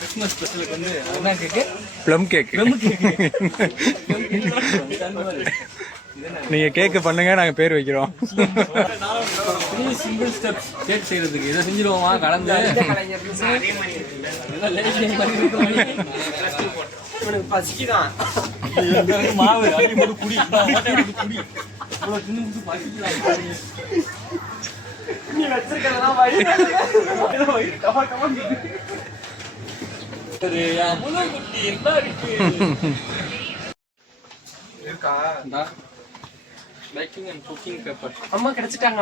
Christmas ஸ்பெஷலுக்கு வந்து என்ன கேக்கு? Plum cake. நீங்க கேக்கு பண்ணுங்க, நாங்க பேர் வைக்கிறோம். சிம்பிள் ஸ்டெப்ஸ் கேக் செய்யறதுக்கு இதை செஞ்சிருவோமா? கலந்து பசிக்குதான் மாவு அடி போட்டு குடி குடி பசிக்கலாம். நீ வச்சிருக்கிறதெல்லாம் அம்மா கிடைச்சிட்டாங்க.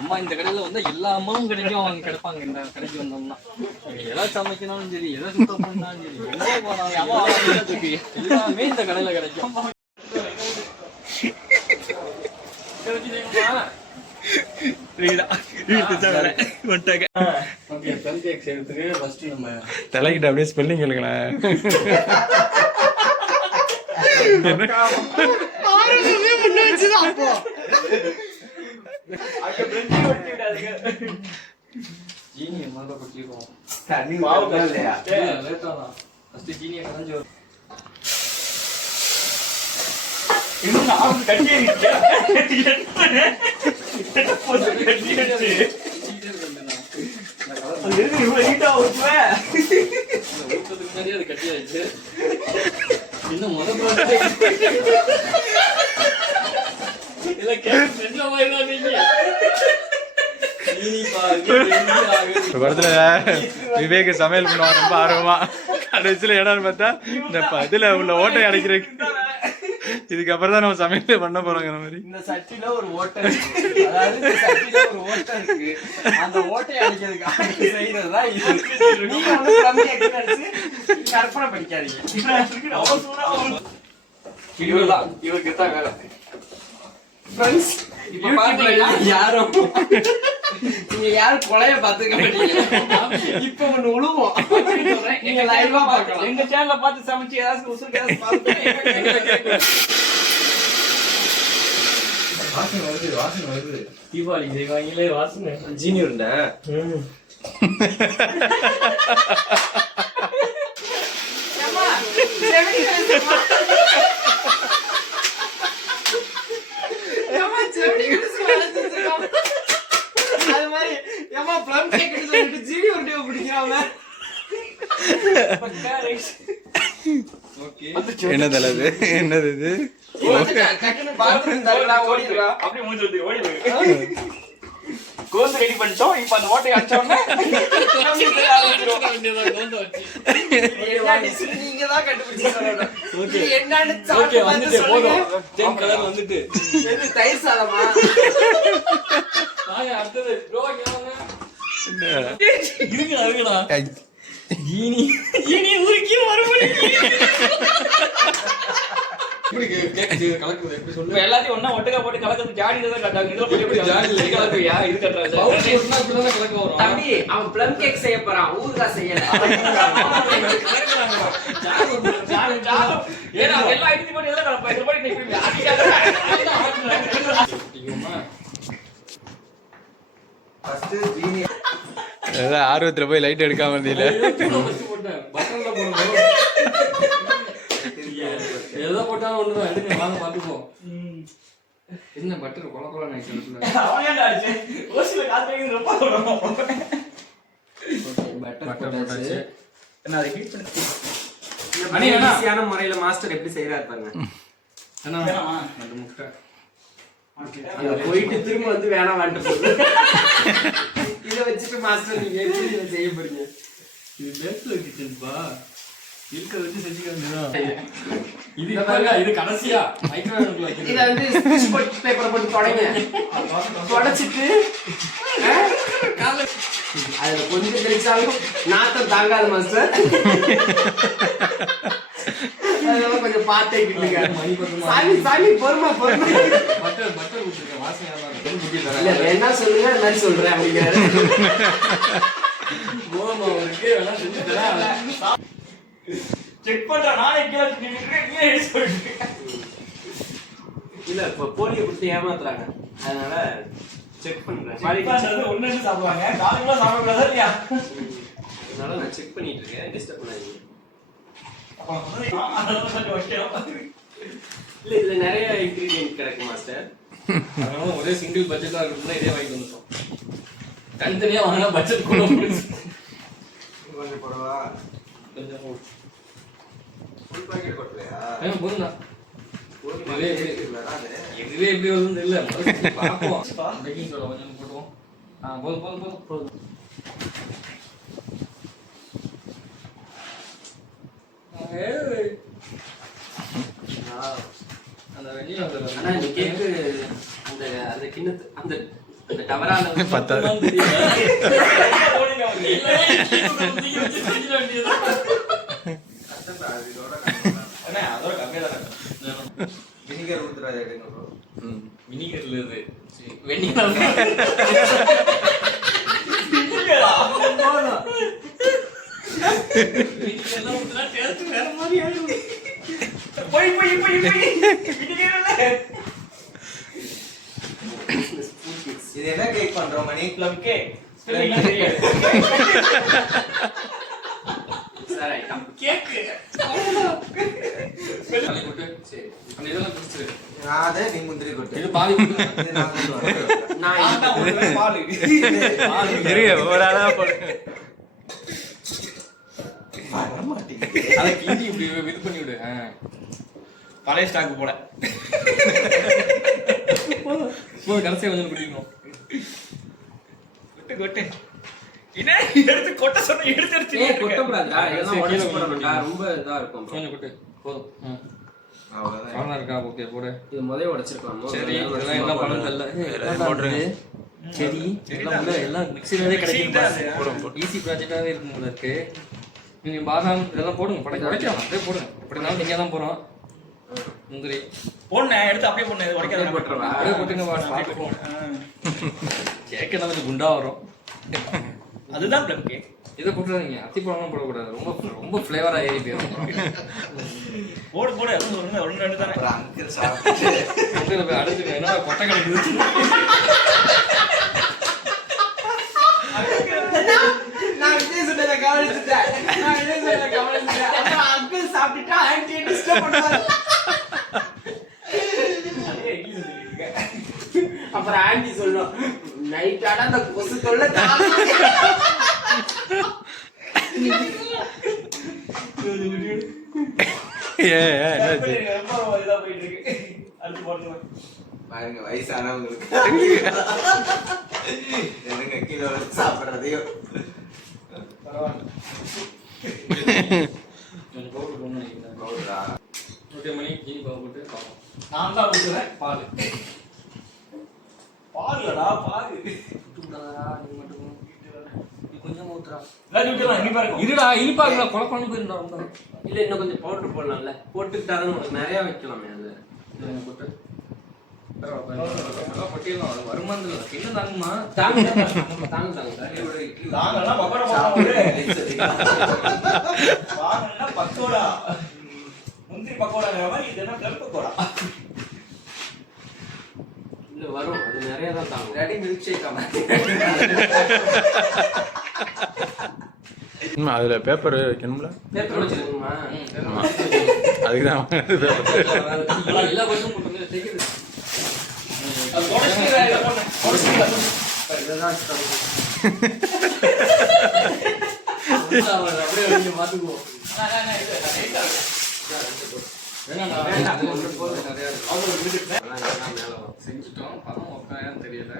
அம்மா இந்த கடையில வந்து எல்லா அம்மாவும் கிடைக்கும், அவங்க கிடைப்பாங்க. இந்த கடைக்கு வந்தோம்னா எதை சமைக்கணும்னு சரி, எதை சுத்தம் பண்ணாலும் சரி, எங்க போனாலும் எல்லாமே இந்த கடையில கிடைக்கும். தலைக்கிட்ட அப்படியே ஸ்பெல்லிங் எழுங்களேன். படத்துல விவேக் சமையல் பண்ணுவாங்க ரொம்ப ஆர்வமா. கடைசியில இடம்னு பார்த்தா இந்த இதுல உள்ள ஓட்டை அடைக்கிறதுக்கு. இதுக்கப்புறம் தான் நம்ம சமையல் பண்ண போறோங்க. மாதிரி இந்த சட்டில ஒரு ஓட்டை இருக்கு, அதாவது இந்த சட்டில ஒரு ஓட்டை இருக்கு, அந்த ஓட்டை அடிக்கிறதுக்காக செய்யறதுதான் இது. நீங்க வந்து கற்பனை படிக்காதீங்க. இவருக்கு தான் வேலை. ஃப்ரெண்ட்ஸ், இப்ப பாத்தீங்கன்னா யாரும் நீங்க யாரும் கொலைய பாத்துக்க மாட்டீங்க. இப்ப ஒண்ணு உழுவோம், நீங்க லைவா பாக்கலாம். எங்க சேனல்ல பார்த்து சமைச்சு ஏதாச்சும் உசுருக்கு ஏதாச்சும் வாசனை வருது. தீபாவளி செய்வாங்களே வாசனை. ஜீனி உருண்டை அது மாதிரி ஏமா ப்ளம் கேக் சொல்லிட்டு ஜீனி உருண்டையை பிடிக்கிறாங்க. என்னது என்னது இது? கோந்து ரெடி பண்ணிட்டோம். இப்ப அந்த ஓட்டையை அடிச்சோம்னா நீங்க தான் கண்டுபிடிச்சீங்க. தயிர் சாதமா? எல்லாத்தையும் ஒன்னா ஒட்டுக்கா போட்டு கலக்கிறது ஜாடிதான் தம்பி. அவன் பிளம் கேக் செய்ய போறான், ஊறுகாய் செய்யல. ஆர்வத்துல போய் லைட் எடுக்காம இருந்தீங்க. எதோ போட்டாலும் ஒண்ணுதான், எடுங்க வாங்க பாத்துப்போம். என்ன பட்டர் கொல கொல நைஸ் போட்டாச்சு. என்ன அதை ஹீட் பண்ணி ஈஸியான முறையில மாஸ்டர் எப்படி செய்யறாரு பாருங்க. அந்த முட்டை அங்க போயிட்டு திரும்ப வந்து வேணாம் வந்துட்டு இதை வச்சுட்டு மாஸ்டர் நீங்க எப்படி இதை செய்ய போறீங்க? இது பேச்சுலர் கிச்சன்பா, இருக்க வச்சு செஞ்சுக்க. இது கடைசியா மைக்ரோவேவ்ல வைக்கிறது. இத வந்து ஸ்டிச் பேப்பர் போட்டு தொடச்சிட்டு அதுல கொஞ்சம் தெரிச்சாலும் நாத்தம் தாங்காது மாஸ்டர். அதெல்லாம் கொஞ்சம் பார்த்தே கிட்டுங்க. சாமி பொறுமா பட்டர் ஊத்துங்க, வாசனையா இருக்கு. இல்ல வேணா சொல்லுங்க, அது மாதிரி சொல்றேன் அப்படிங்கிறாரு. கோமா இருக்கு, வேணா செஞ்சு தரேன். செக் பண்ற நானே கேட்டு நீங்க சொல்றீங்க. இல்ல இப்ப போலியை கொடுத்து ஏமாத்துறாங்க, அதனால செக் பண்றேன். ஒண்ணு சாப்பிடுவாங்க, காலையில சாப்பிடக்கூடாதா இல்லையா? அதனால நான் செக் பண்ணிட்டு இருக்கேன். டிஸ்டர்ப் பண்ணாதீங்க. இல்ல இதுல நிறைய இன்கிரிடியன்ட் கிடைக்கும் மாஸ்டர். அதனால ஒரே சிங்கிள் பட்ஜெட்டா இருக்குன்னா இதே வாங்கி வந்துட்டோம். தனித்தனியா வாங்கினா பட்ஜெட் கூட கொஞ்சம் போடவா? கொஞ்சம் ஃபுல் பாக்கெட் கொட்டலையா? போதும் தான். வராது. இதுவே எப்படி வருதுன்னு தெரியல. பார்ப்போம். பேக்கிங் சோடா கொஞ்சம் போட்டுவோம். போதும். அந்த வெண்ணிலா ஆனா இந்த கேக்கு அந்த அந்த கிண்ணத்து அந்த அந்த டவரால பத்தாது. அதோட கம்மியா தான் வினிகர் ஊத்துறாரு. வினிகர்ல இது வெண்ணிலா வேற மாதிரி ஆயிடும். போய் இது என்ன கேக் பண்றோம் மணி? Plum cake. சரி ஐட்டம் கேக். காலி போட்டு சரி. அந்த இதெல்லாம் பிடிச்சிரு. நாதே நீ முந்திரி கொட்டு. இது பாதி இது நான் கொண்டு வரேன். நான் ஒரு பால். இருங்க ஒரு ஆளா போடு. வர மாட்டேங்குது. அத கிண்டி இப்படி இது பண்ணி விடு. பழைய ஸ்டாக் போட. போய் கடைசியா கொஞ்சம் குடிக்கணும். கொட்டு. என்ன எடுத்து கொட்ட சொன்ன எடுத்து ஏய் கொட்டக்கூடாதா? இதெல்லாம் உடைச்சு போடணும்டா. ரொம்ப இதா இருக்கும். கொஞ்சம் கொட்டு. போதும். அவ்வளவுதான். அவ்வளவுதான் இருக்கா? ஓகே போடு. இது முதல்ல உடைச்சிருக்கலாமோ? சரி இதெல்லாம் என்ன பண்ணணும் தெரியல. போடுறேன். சரி எல்லாம் மிக்ஸிலே கிடைக்கும். ஈஸி ப்ராஜெக்டாவே இருக்கும் போல இருக்கு. நீங்க பாதாம் இதெல்லாம் போடுங்க. உடைக்கலாம். அப்படியே போடுங்க. அப்படினாலும் நீங்க தான் போறோம். முந்திரி போடுங்க. எடுத்து அப்படியே போடுங்க. இது உடைக்காத போட்டுறவா? அப்படியே போட்டுங்க. பாத்துப்போம். கேக் என்ன கொஞ்சம் குண்டா வரும். அதுதான் ப்ளம் கேக். இதை போட்டுறாதீங்க. அத்திப்பழம்லாம் போடக்கூடாது. ரொம்ப ஃப்ளேவரா ஏறி போயிடும். போடு ஒன்று ரெண்டு தானே. அப்புறம் அங்கிள் சாப்பிட்டு அடுத்து என்ன கொட்டை கிடைக்குது. நான் இதே சொன்னத கவனிச்சிட்டேன். அப்புறம் அங்கிள் சாப்பிட்டுட்டா ஆன்ட்டி டிஸ்டர்ப் பண்ணுவாரு. அப்புறம் ஆன்ட்டி சொல்லும் நைட் ஆனா அந்த கொசு தொல்லை பாருங்க வயசானவங்களுக்கு எனக்கு கீழே சாப்பிடுறதையும் நான் தான் ஊத்துறேன் பால். பால்லடா பால். கொஞ்சம் ஊத்துறா. இருடா இனிப்பா இருக்கா? குழப்பம் போயிருந்தா ரொம்ப. இல்ல இன்னும் கொஞ்சம் பவுடர் போடலாம்ல. போட்டுக்கிட்டாதான் உங்களுக்கு நிறைய வைக்கலாமே அதுல. போட்டு வருமானத்துல என்ன தாங்குமா? தாங்க பக்கோடா முந்திரி பக்கோடாங்கிற மாதிரி இதெல்லாம் ப்ளம் பக்கோடா. இல்ல வரும். அது நிறைய தான் தாங்கும். Ready milk shake. அதுல பேப்பர் வைக்கணும்ல. பேப்பர் வச்சிருக்கணுமா? அதுக்குதான் பேப்பர். எல்லா கொஞ்சம் போட்டு தேய்க்குது. அப்படியே மாத்துக்குவோம். செஞ்சுட்டோம். பணம் உட்காயான்னு தெரியல.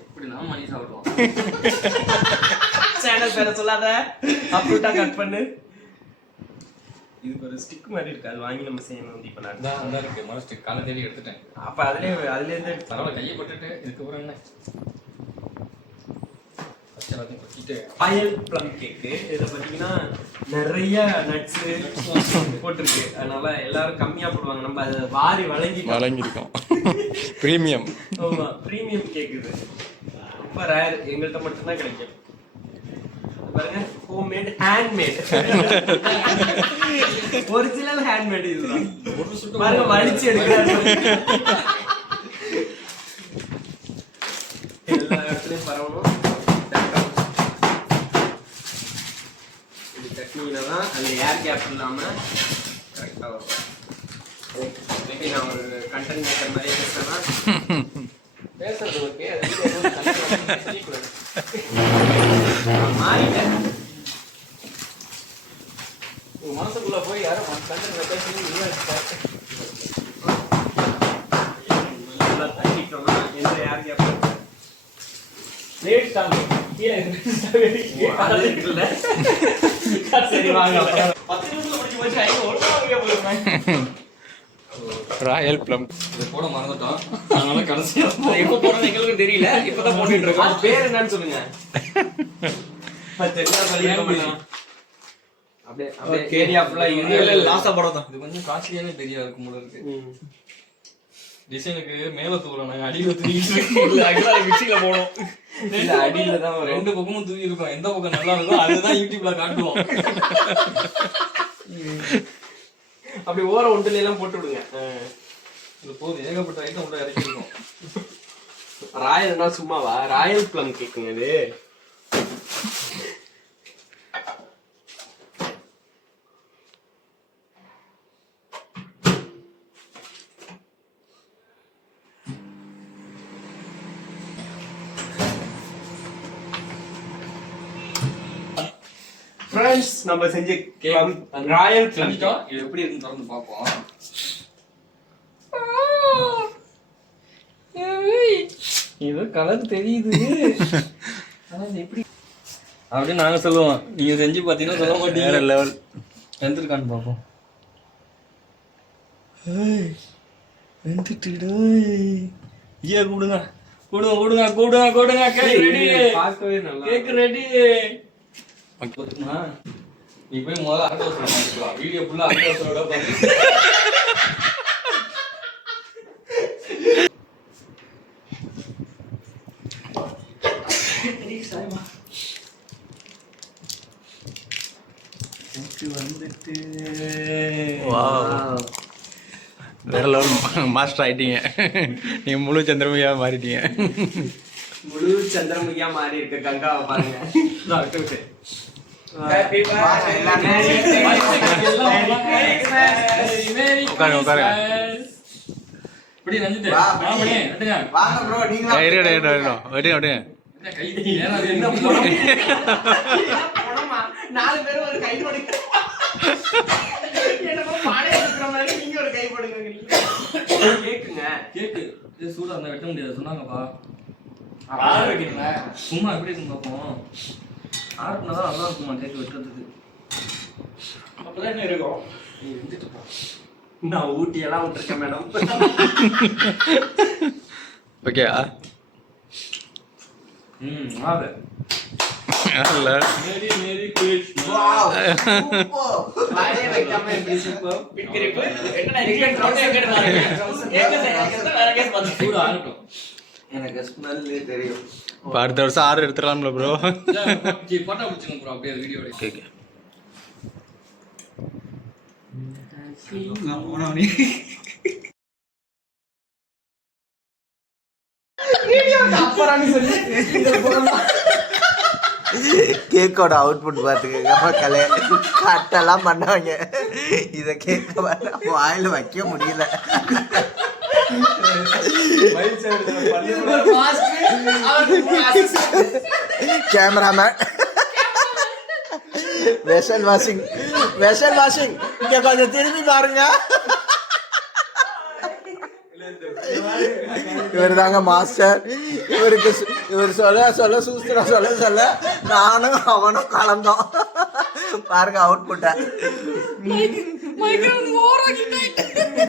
எப்படினாலும் மணி சாப்பிடுவோம். சேனல் பேரை சொல்லாத. அப்ரூட்டா கட் பண்ணு. இதுக்கு ஒரு ஸ்டிக் மாதிரி இருக்கு. அது வாங்கி நம்ம செய்யணும். இப்ப நான் தான் இருக்கு. மோஸ்ட் காலை தேடி எடுத்துட்டேன். அப்ப அதுல இருந்து பரவாயில்ல. கையை போட்டுட்டு இதுக்கப்புறம் என்ன எல்லாத்தையும் கொட்டிட்டு ஆயில் ப்ளம் கேக்கு. இதில் பார்த்தீங்கன்னா நிறைய நட்ஸ் போட்டிருக்கு. அதனால எல்லாரும் கம்மியா போடுவாங்க. நம்ம அதை வாரி வழங்கியிருக்கோம். ப்ரீமியம். ஆமா ப்ரீமியம் கேக் இது. ரொம்ப ரேர். எங்கள்கிட்ட மட்டும்தான் கிடைக்கும். பாருங்க ஹோம்மேட் ஹேண்ட்மேட். ஒரிஜினல் ஹேண்ட்மேட் இதுதான். பாருங்க மடிச்சு எடுக்கிறாரு. அந்த ஏர் கேப் இல்லாம கரெக்டா வரும். மேபி நான் ஒரு கண்டென்ட் மேக்கர் மாதிரியே பேசுறேன்னா பேசுறது ஓகே, அது மாறிட்டேன். உங்க மனசுக்குள்ள போய் யாரும் கண்டென்ட் தட்டிட்டோம்னா எந்த ஏர் கேப் ராயல் ப்ளம் போட மறந்துட்டோம், அதனால கடைசியா எப்ப போறோம்னு எங்களுக்கும் தெரியல. இப்பதான் போட்டுட்டு இருக்கோம். அது பேர் என்னன்னு சொல்லுங்க. அப்படியே அப்படியே ஏரியா ஃபுல்லா லாஸ்டா படம் தான். இது கொஞ்சம் காஸ்ட்லியாவே தெரியா இருக்கும் போல இருக்கு. டிசைனுக்கு மேல தூரணும், அடியில தூக்கிட்டு மிக்சில போனோம். அடியில தான் ரெண்டு பக்கமும் தூக்கி இருக்கும். எந்த பக்கம் நல்லா இருக்கோ அதுதான் யூடியூப்ல காட்டுவோம். அப்படி ஓர ஒன்றுல எல்லாம் போட்டு விடுங்க. இது போது ஏகப்பட்ட ஐட்டம் உள்ள இறக்கி இருக்கும். ராயல்னா சும்மாவா? ராயல் ப்ளம் கேக்குங்க இது. ஃப்ரெண்ட்ஸ், நம்ம செஞ்ச ராயல் ப்ளம் இது எப்படி இருக்குன்னு திறந்து பார்ப்போம். இது கலர் தெரியுது. எப்படி அப்படின்னு நாங்க சொல்லுவோம், நீங்க செஞ்சு பாத்தீங்கன்னா சொல்ல மாட்டீங்க. வேற லெவல். வெந்திருக்கான்னு பார்ப்போம். வெந்துட்டுடா. ஐயா கூடுங்க கூடுங்க கூடுங்க கூடுங்க கூடுங்க. Cake ready. பார்க்கவே நல்லா கேக் ரெடி. பத்துமா? நீ போய் முதல்ல அக்கௌண்ட்ல பண்ணிக்கோ. வீடியோ ஃபுல்லா அக்கௌண்ட்ல பண்ணு. வந்துட்டு வேற லெவல் மாஸ்டர் ஆயிட்டீங்க. நீங்க முழு சந்திரமுகியா மாறிட்டீங்க. முழு சந்திரமுகியா மாறி இருக்க கங்காவை பாருங்க. உட்காருங்க உட்காருங்க. இப்படி நஞ்சிட்டு நாலு பேரும் ஒரு கை போடுங்க. நீங்க ஒரு கை போடுங்க. கேக்குங்க கேக்கு இது சூடா இருந்தா வெட்ட முடியாது சொன்னாங்கப்பா. ஆறு வைக்கிறீங்களா? சும்மா எப்படி இருக்குன்னு பார்ப்போம். ஆறுக்குனாதான் நல்லா இருக்குமா கேக்கு வெட்டுறதுக்கு. அப்பதான் என்ன இருக்கும். நீ வந்துட்டு போ. நான் ஊட்டி எல்லாம் விட்டுருக்கேன் மேடம். ஓகே. ஆறு இல்ல மேரி மேரி கிருஷ்ணா. வாயே வைக்காம எப்படி சூப்பர் பிட்கிரிப்பு. என்ன டிக்கெட் ரவுண்ட் எங்கட பாருங்க. கேக்க வேற கேஸ் பாத்து சூடா ஆகட்டும். எனக்கு ஸ்மெல்லே தெரியும். அடுத்த வருஷம் 6 எடுத்துடலாம்ல ப்ரோ. ஜி போட்டோ பிடிச்சுங்க ப்ரோ அப்படியே வீடியோல. ஓகே. கேக்கோட அவுட்புட் பார்த்துக்கங்க மக்களே. கட்டெல்லாம் பண்ணாங்க. இதை கேட்க வாயில வைக்க முடியல. கேமராமேன் வெசல் வாஷிங் இங்க கொஞ்சம் திரும்பி பாருங்க. இவர் தாங்க மாஸ்டர். இவர் சொல்ல சூஸ்திரம் சொல்ல நானும் அவனும் கலந்தோம். பாருங்க அவுட்புட்ட.